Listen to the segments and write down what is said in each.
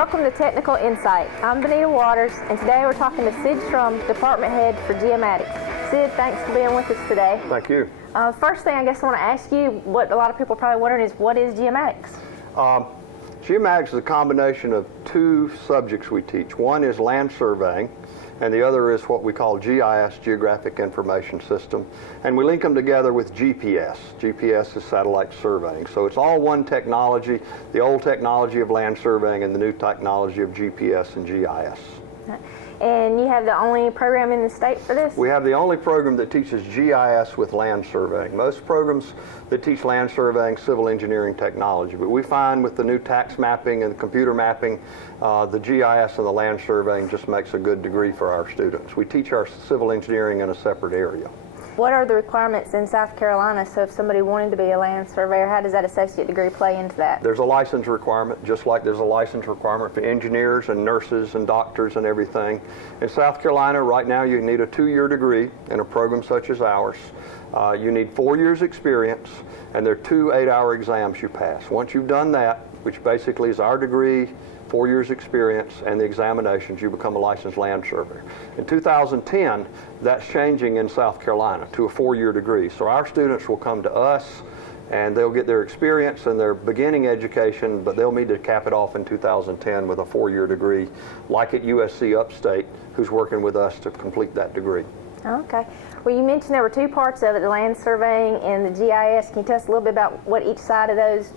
welcome to Technical Insight. I'm Benita Waters, and today we're talking to Sid Strum, Department Head for Geomatics. Sid, thanks for being with us today. Thank you. First thing I guess I want to ask you, what a lot of people are probably wondering is, what is Geomatics? Geomatics is a combination of two subjects we teach. One is land surveying, and the other is what we call GIS, Geographic Information System. And we link them together with GPS. GPS is satellite surveying. So it's all one technology, the old technology of land surveying and the new technology of GPS and GIS. And you have the only program in the state for this? We have the only program that teaches GIS with land surveying. Most programs that teach land surveying, civil engineering technology. But we find with the new tax mapping and computer mapping, the GIS and the land surveying just makes a good degree for our students. We teach our civil engineering in a separate area. What are the requirements in South Carolina? So if somebody wanted to be a land surveyor, how does that associate degree play into that? There's a license requirement, just like there's a license requirement for engineers and nurses and doctors and everything. In South Carolina, right now, you need a 2-year degree in a program such as ours. You need 4 years experience, and there are 2 8-hour exams you pass. Once you've done that, which basically is our degree, 4 years experience, and the examinations, you become a licensed land surveyor. In 2010, that's changing in South Carolina to a 4-year degree. So our students will come to us and they'll get their experience and their beginning education, but they'll need to cap it off in 2010 with a 4-year degree, like at USC Upstate, who's working with us to complete that degree. Okay. Well, you mentioned there were 2 parts of it, the land surveying and the GIS. Can you tell us a little bit about what each side of those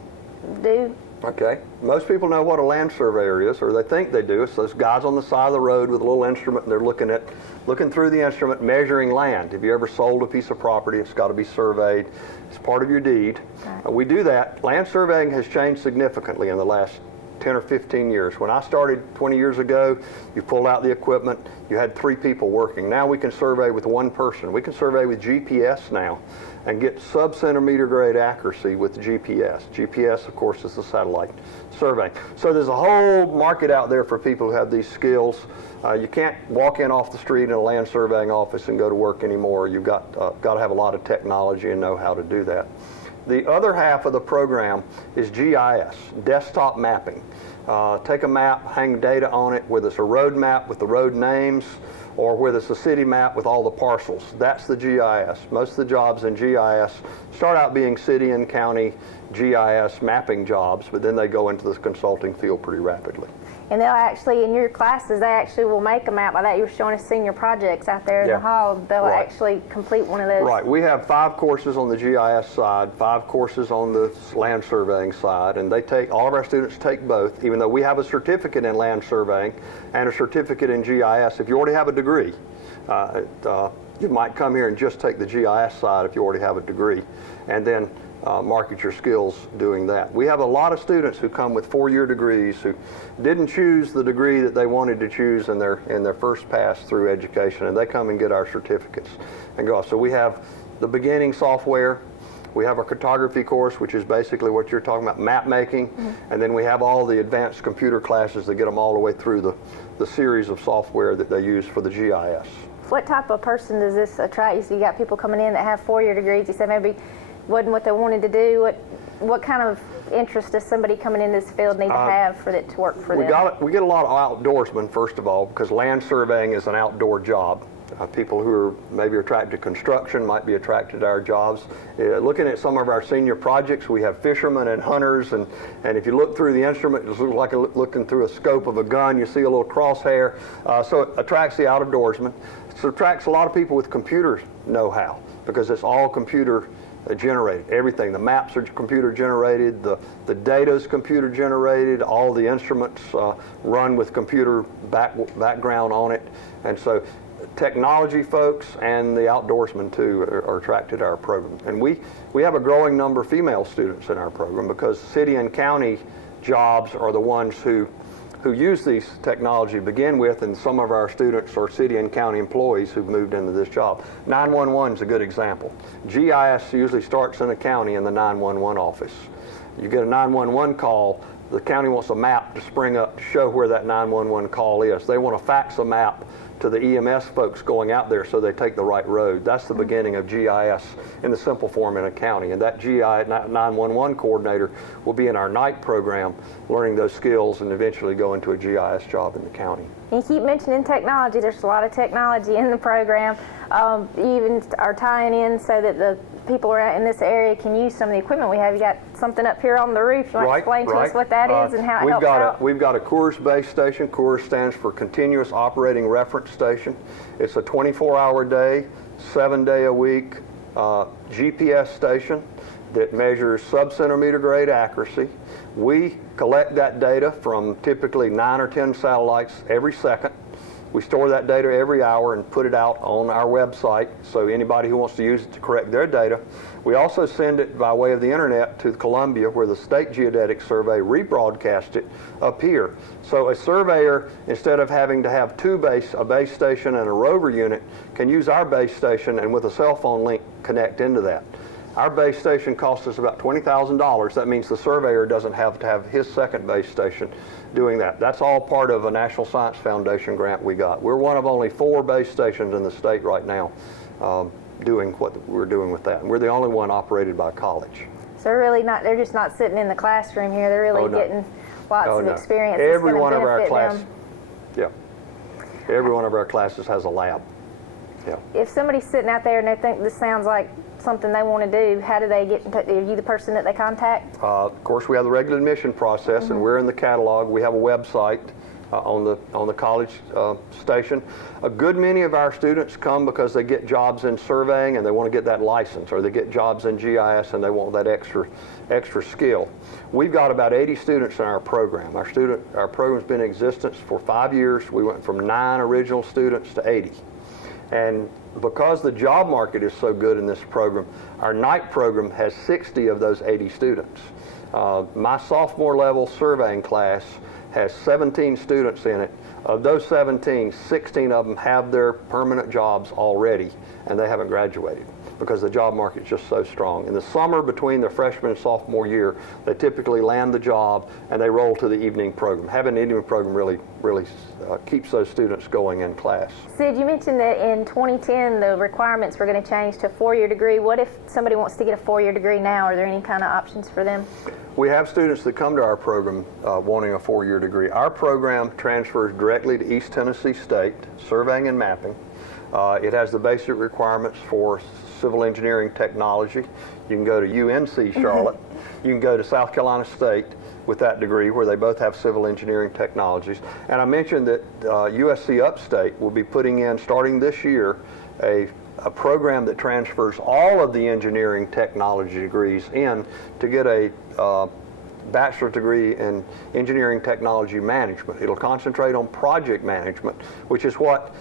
do? Okay. Most people know what a land surveyor is, or they think they do. It's those guys on the side of the road with a little instrument, and they're looking through the instrument, measuring land. If you ever sold a piece of property, it's got to be surveyed. It's part of your deed. Right. We do that. Land surveying has changed significantly in the last 10 or 15 years. When I started 20 years ago, you pulled out the equipment, you had 3 people working. Now we can survey with 1 person. We can survey with GPS now and get sub-centimeter grade accuracy with GPS. GPS, of course, is the satellite survey. So there's a whole market out there for people who have these skills. You can't walk in off the street in a land surveying office and go to work anymore. You've got to have a lot of technology and know how to do that. The other half of the program is GIS, desktop mapping. Take a map, hang data on it, whether it's a road map with the road names or whether it's a city map with all the parcels. That's the GIS. Most of the jobs in GIS start out being city and county GIS mapping jobs, but then they go into the consulting field pretty rapidly. And they'll actually, in your classes, they actually will make a map. Like that, you were showing us senior projects out there in the hall. They'll actually complete one of those. Right. We have 5 courses on the GIS side, 5 courses on the land surveying side, and all of our students take both, even though we have a certificate in land surveying and a certificate in GIS. If you already have a degree, you might come here and just take the GIS side if you already have a degree, and then market your skills doing that. We have a lot of students who come with 4-year degrees who didn't choose the degree that they wanted to choose in their first pass through education, and they come and get our certificates and go off. So we have the beginning software, we have our cartography course, which is basically what you're talking about, map making, and then we have all the advanced computer classes that get them all the way through the series of software that they use for the GIS. What type of person does this attract? You got people coming in that have 4-year degrees. You said maybe wasn't what they wanted to do. What kind of interest does somebody coming in this field need to have for it to work for them? We get a lot of outdoorsmen, first of all, because land surveying is an outdoor job. People who are maybe attracted to construction might be attracted to our jobs. Looking at some of our senior projects, we have fishermen and hunters, and if you look through the instrument, it looks like looking through a scope of a gun. You see a little crosshair, so it attracts the outdoorsman. It attracts a lot of people with computer know-how, because it's all computer generated. Everything, the maps are computer generated, the data is computer generated, all the instruments run with computer background on it, and so technology folks and the outdoorsmen too are attracted to our program. And we have a growing number of female students in our program, because city and county jobs are the ones who use these technology to begin with, and some of our students are city and county employees who've moved into this job. 911 is a good example. GIS usually starts in a county in the 911 office. You get a 911 call, the county wants a map to spring up to show where that 911 call is. They want to fax a map to the EMS folks going out there so they take the right road. That's the beginning of GIS in the simple form in a county. And that GI 911 coordinator will be in our night program, learning those skills and eventually go into a GIS job in the county. You keep mentioning technology. There's a lot of technology in the program. You even are tying in so that the people around in this area can use some of the equipment we have. You got something up here on the roof. You want to explain to us what that is and how it helps out? We've got a CORS base station. CORS stands for Continuous Operating Reference Station. It's a 24-hour day, 7-day a week GPS station that measures sub-centimeter grade accuracy. We collect that data from typically 9 or 10 satellites every second. We store that data every hour and put it out on our website so anybody who wants to use it to correct their data. We also send it by way of the internet to Columbia, where the State Geodetic Survey rebroadcasts it up here. So a surveyor, instead of having to have a base station and a rover unit, can use our base station and with a cell phone link connect into that. Our base station costs us about $20,000. That means the surveyor doesn't have to have his second base station doing that. That's all part of a National Science Foundation grant we got. We're one of only 4 base stations in the state right now doing what we're doing with that. And we're the only one operated by a college. So they're just not sitting in the classroom here. They're really getting lots of experience. Every one of our classes, every one of our classes has a lab. Yeah. If somebody's sitting out there and they think this sounds like something they want to do, how do they get in touch? Are you the person that they contact? Of course, we have the regular admission process, and we're in the catalog. We have a website on the college station. A good many of our students come because they get jobs in surveying and they want to get that license, or they get jobs in GIS and they want that extra skill. We've got about 80 students in our program. Our program's been in existence for 5 years. We went from 9 original students to 80. And because the job market is so good in this program, our night program has 60 of those 80 students. My sophomore level surveying class has 17 students in it. Of those 17, 16 of them have their permanent jobs already, and they haven't graduated because the job market is just so strong. In the summer between their freshman and sophomore year, they typically land the job and they roll to the evening program. Having an evening program really keeps those students going in class. Sid, you mentioned that in 2010 the requirements were going to change to a 4-year degree. What if somebody wants to get a 4-year degree now? Are there any kind of options for them? We have students that come to our program wanting a 4-year degree. Our program transfers directly to East Tennessee State, surveying and mapping. It has the basic requirements for civil engineering technology. You can go to UNC Charlotte. You can go to South Carolina State with that degree, where they both have civil engineering technologies. And I mentioned that USC Upstate will be putting in, starting this year, a program that transfers all of the engineering technology degrees in to get a bachelor's degree in engineering technology management. It'll concentrate on project management, which is what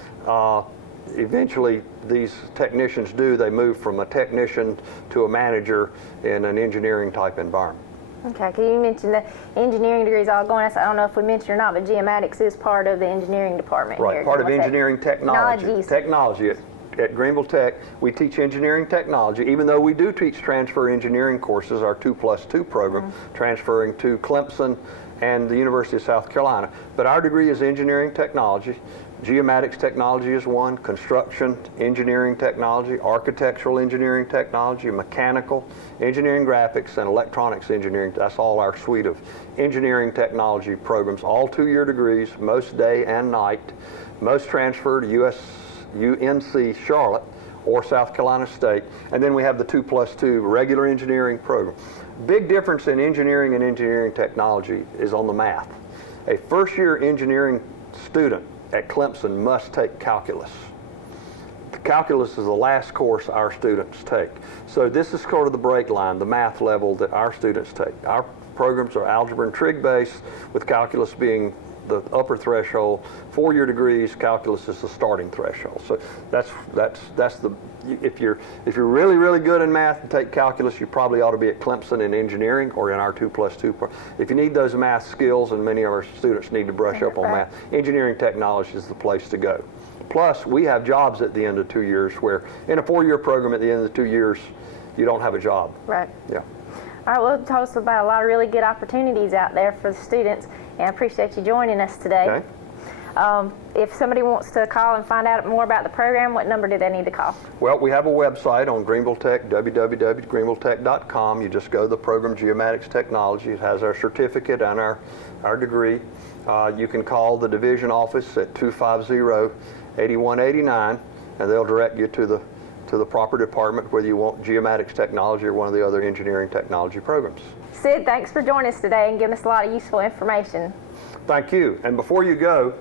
eventually these technicians do. They move from a technician to a manager in an engineering type environment. Okay, you mentioned the engineering degrees all going. I don't know if we mentioned or not, but Geomatics is part of the engineering department right, here. Part of engineering technology. At Greenville Tech, we teach engineering technology, even though we do teach transfer engineering courses, our 2+2 program, transferring to Clemson and the University of South Carolina. But our degree is engineering technology. Geomatics technology is one, construction engineering technology, architectural engineering technology, mechanical, engineering graphics, and electronics engineering. That's all our suite of engineering technology programs, all 2-year degrees, most day and night. Most transfer to UNC Charlotte or South Carolina State. And then we have the 2+2 regular engineering program. Big difference in engineering and engineering technology is on the math. A first-year engineering student at Clemson must take calculus. The calculus is the last course our students take. So this is sort of the break line, the math level that our students take. Our programs are algebra and trig based, with calculus being the upper threshold. 4-year degrees, calculus is the starting threshold. So that's the, if you're really good in math and take calculus, you probably ought to be at Clemson in engineering or in our 2+2. If you need those math skills, and many of our students need to brush up on math, engineering technology is the place to go. Plus, we have jobs at the end of 2 years, where in a 4-year program at the end of the 2 years, you don't have a job. Right. Yeah. All right, well, tell us about a lot of really good opportunities out there for the students, and I appreciate you joining us today. Okay. If somebody wants to call and find out more about the program, what number do they need to call? Well, we have a website on Greenville Tech, www.greenvilletech.com. You just go to the program Geomatics Technology. It has our certificate and our degree. You can call the division office at 250-8189, and they'll direct you to the proper department, whether you want geomatics technology or one of the other engineering technology programs. Sid, thanks for joining us today and giving us a lot of useful information. Thank you. And before you go,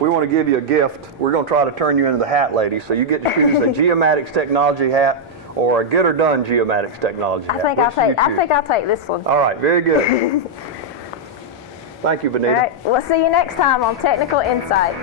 we want to give you a gift. We're going to try to turn you into the hat lady, so you get to choose a geomatics technology hat or a get or done geomatics technology hat. I think I'll take this one. All right, very good. Thank you, Benita. All right, we'll see you next time on Technical Insight.